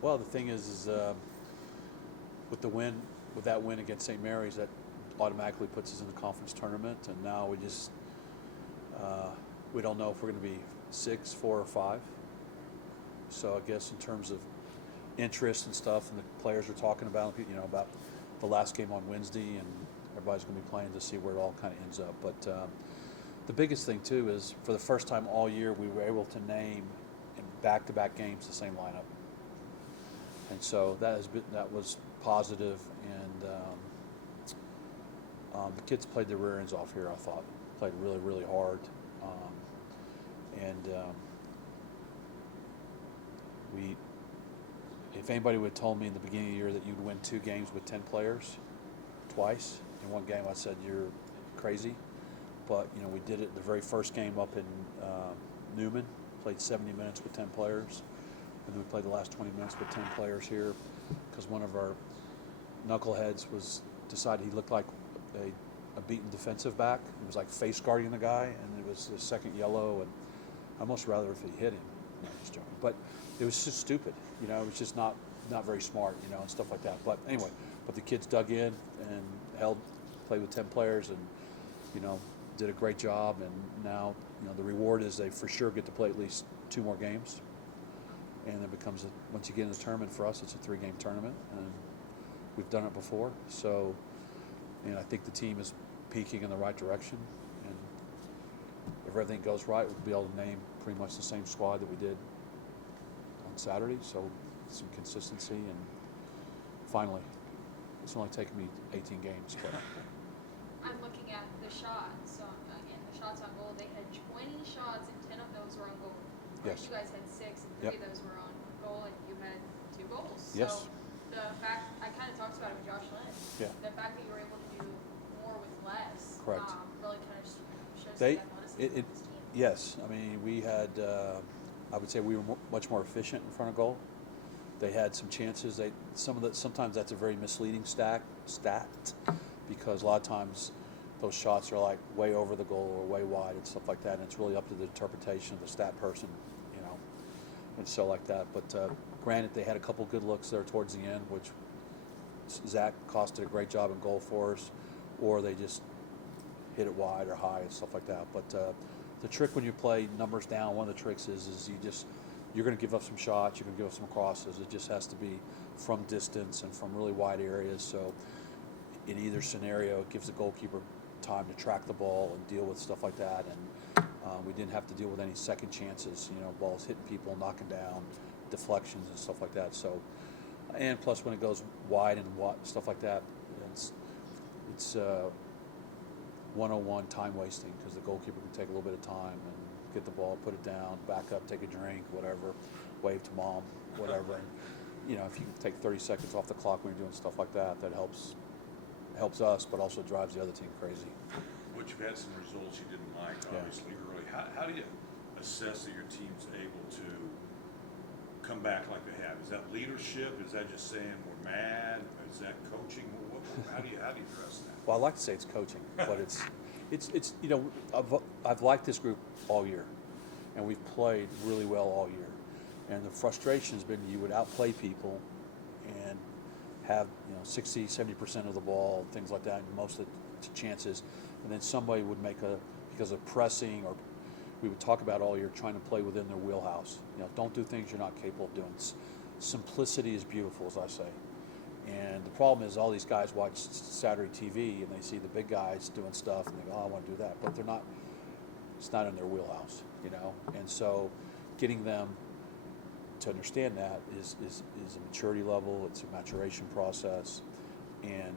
Well, the thing is with that win against St. Mary's, that automatically puts us in the conference tournament, and now we don't know if we're going to be 6, 4, or 5. So I guess in terms of interest and stuff, and the players are talking about about the last game on Wednesday, and everybody's going to be playing to see where it all kind of ends up. But the biggest thing too is for the first time all year we were able to name in back-to-back games the same lineup, and so that was positive, and the kids played their rear ends off here. I thought played really really hard, and we. If anybody would have told me in the beginning of the year that you'd win 2 games with 10 players twice in one game, I said you're crazy. But we did it the very first game up in Newman, played 70 minutes with 10 players, and then we played the last 20 minutes with 10 players here because one of our knuckleheads decided he looked like a beaten defensive back. He was like face guarding the guy, and it was his second yellow, and I'd almost rather if he hit him. No, just joking. But it was just stupid. It was just not very smart, and stuff like that. But anyway, the kids dug in and played with 10 players, and did a great job. And now the reward is they for sure get to play at least 2 more games, and it becomes once you get in the tournament for us, it's a 3-game tournament, and we've done it before. So, I think the team is peaking in the right direction, and if everything goes right, we'll be able to name pretty much the same squad that we did on Saturday. So some consistency, and finally, it's only taken me 18 games, but I'm looking at the shots. So again, the shots on goal. They had 20 shots, and 10 of those were on goal. Yes. You guys had 6, and 3 of those were on goal, and you had 2 goals. Yes. So the fact I kind of talked about it with Josh Lynn. Yeah. The fact that you were able to do more with less. Correct. Really kind of shows They the athleticism of this team. yes. I mean, we had I would say we were much more efficient in front of goal. They had some chances. Sometimes that's a very misleading stat because a lot of times those shots are like way over the goal or way wide and stuff like that, and it's really up to the interpretation of the stat person, and so like that. But granted, they had a couple good looks there towards the end, which Zach did a great job in goal for us, or they just hit it wide or high and stuff like that. But the trick when you play numbers down, one of the tricks is you're going to give up some shots, you're going to give up some crosses. It just has to be from distance and from really wide areas. So in either scenario, it gives the goalkeeper time to track the ball and deal with stuff like that. And we didn't have to deal with any second chances, balls hitting people, knocking down, deflections and stuff like that. So, and plus when it goes wide and stuff like that, it's 101 time wasting because the goalkeeper can take a little bit of time and get the ball, put it down, back up, take a drink, whatever, wave to mom, whatever. And if you can take 30 seconds off the clock when you're doing stuff like that, that helps us, but also drives the other team crazy. But you've had some results you didn't like, obviously, early. How do you assess that your team's able to come back like they have? Is that leadership? Is that just saying we're mad? Is that coaching? How do you address that? Well, I like to say it's coaching, but it's I've liked this group all year, and we've played really well all year. And the frustration has been you would outplay people and have 60, 70% of the ball, things like that, and most of the chances, and then somebody would make because of pressing, or we would talk about all year trying to play within their wheelhouse. Don't do things you're not capable of doing. Simplicity is beautiful, as I say. And the problem is all these guys watch Saturday TV and they see the big guys doing stuff and they go, oh, I want to do that. But it's not in their wheelhouse, And so getting them to understand that is a maturity level, it's a maturation process, and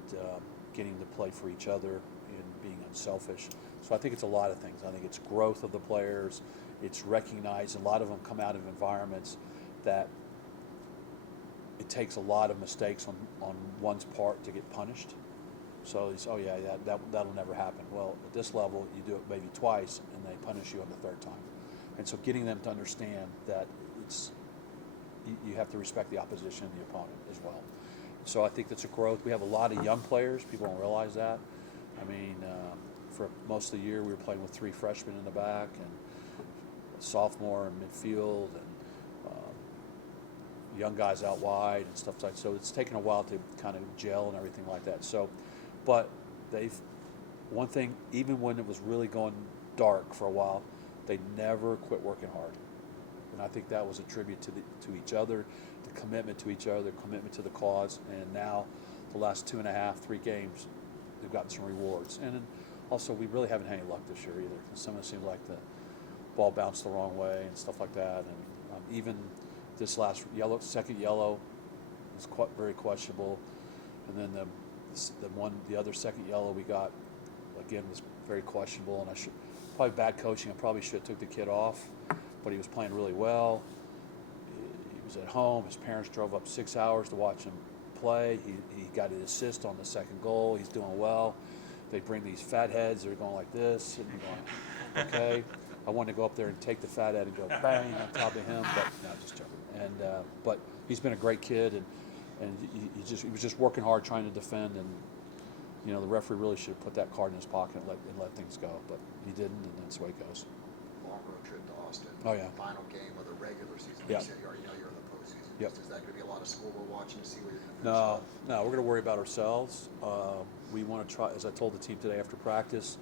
getting to play for each other and being unselfish. So I think it's a lot of things. I think it's growth of the players. It's recognized. A lot of them come out of environments that it takes a lot of mistakes on one's part to get punished. So it's, that'll never happen. Well, at this level, you do it maybe twice, and they punish you on the 3rd time. And so getting them to understand that you have to respect the opposition and the opponent as well. So I think that's a growth. We have a lot of young players. People don't realize that. I mean, for most of the year, we were playing with 3 freshmen in the back and a sophomore in midfield, and young guys out wide and stuff like that. So it's taken a while to kind of gel and everything like that. So, but one thing, even when it was really going dark for a while, they never quit working hard. And I think that was a tribute to each other, the commitment to each other, the commitment to the cause. And now, the last 2.5, 3 games, they've gotten some rewards. And then also, we really haven't had any luck this year either. Some of it seems like the ball bounced the wrong way and stuff like that. And even this last second yellow was very questionable. And then the other second yellow we got, again, was very questionable. And probably bad coaching. I probably should have took the kid off, but he was playing really well. He was at home. His parents drove up 6 hours to watch him play. He got an assist on the second goal. He's doing well. They bring these fat heads. They're going like this, and you're going, okay. I wanted to go up there and take the fat head and go bang on top of him, but no, just joking. And but he's been a great kid, and he was just working hard trying to defend. And the referee really should have put that card in his pocket and let things go, but he didn't, and that's the way it goes. Long road trip to Austin. Oh yeah. Final game of the regular season. Yeah. You said you're in the postseason. Yep. Is that going to be a lot of scoreboard watching to see where you're going to No, finish? no, we're going to worry about ourselves. We want to try, as I told the team today after practice,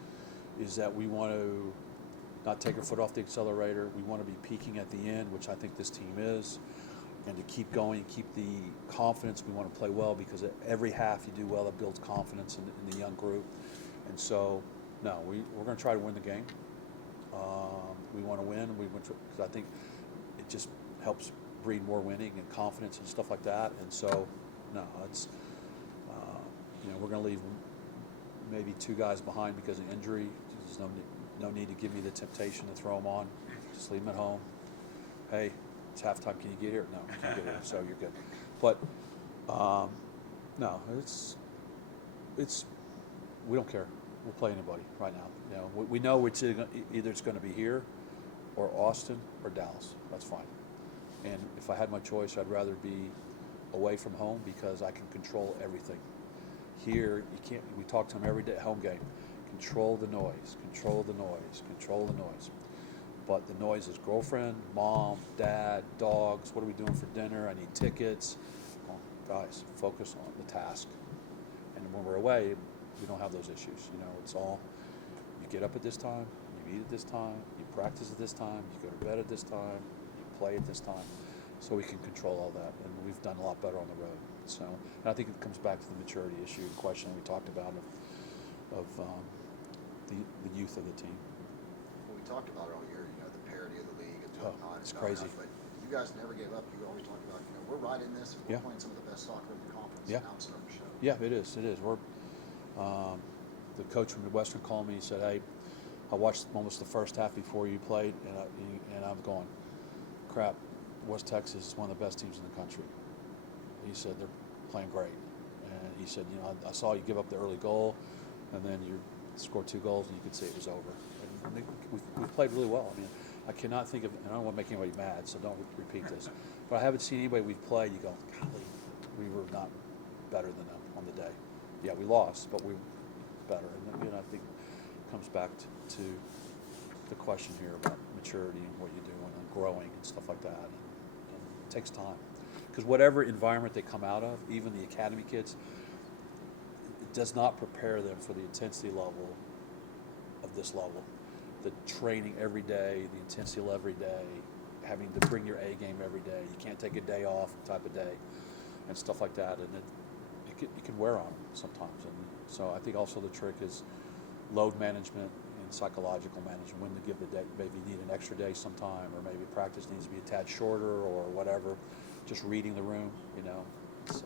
is that we want to not take our foot off the accelerator. We want to be peaking at the end, which I think this team is, and to keep going, keep the confidence. We want to play well because at every half you do well, it builds confidence in the young group. And so, no, we're going to try to win the game. We want to win. Because I think it just helps breed more winning and confidence and stuff like that. And so, no, it's we're going to leave maybe 2 guys behind because of injury. There's no need to give me the temptation to throw them on. Just leave them at home. Hey, it's halftime. Can you get here? No, you can't get here. So you're good. But no, it's we don't care. We'll play anybody right now. We know either it's going to be here, or Austin, or Dallas. That's fine. And if I had my choice, I'd rather be away from home because I can control everything. Here, you can't. We talk to them every day, home game. Control the noise, control the noise, control the noise. But the noise is girlfriend, mom, dad, dogs. What are we doing for dinner? I need tickets. Oh, guys, focus on the task. And when we're away, we don't have those issues. It's all, you get up at this time, you eat at this time, you practice at this time, you go to bed at this time, you play at this time. So we can control all that, and we've done a lot better on the road. So, and I think it comes back to the maturity issue question we talked about of the youth of the team. Well, we talked about it all year, the parity of the league and Oh, whatnot. it's crazy. But you guys never gave up. You always talked about, we're right in this. We're Yeah. playing some of the best soccer in the conference. Yeah. Now it's starting to show. Yeah, it is. It is. The coach from Midwestern called me. He said, "Hey, I watched almost the first half before you played, and I'm going, crap. West Texas is one of the best teams in the country." He said they're playing great, and he said, I saw you give up the early goal, and then you scored 2 goals, and you could see it was over. And we've played really well. I mean, I cannot think of, and I don't want to make anybody mad, so don't repeat this, but I haven't seen anybody we've played. You go, golly, we were not better than them on the day. Yeah, we lost, but we were better. And I think it comes back to the question here about maturity and what you're doing and growing and stuff like that. And it takes time. Because whatever environment they come out of, even the academy kids, it does not prepare them for the intensity level of this level. The training every day, the intensity level every day, having to bring your A game every day. You can't take a day off type of day and stuff like that. And it can wear on them sometimes. And so I think also the trick is load management and psychological management, when to give the day. Maybe you need an extra day sometime, or maybe practice needs to be a tad shorter or whatever. Just reading the room,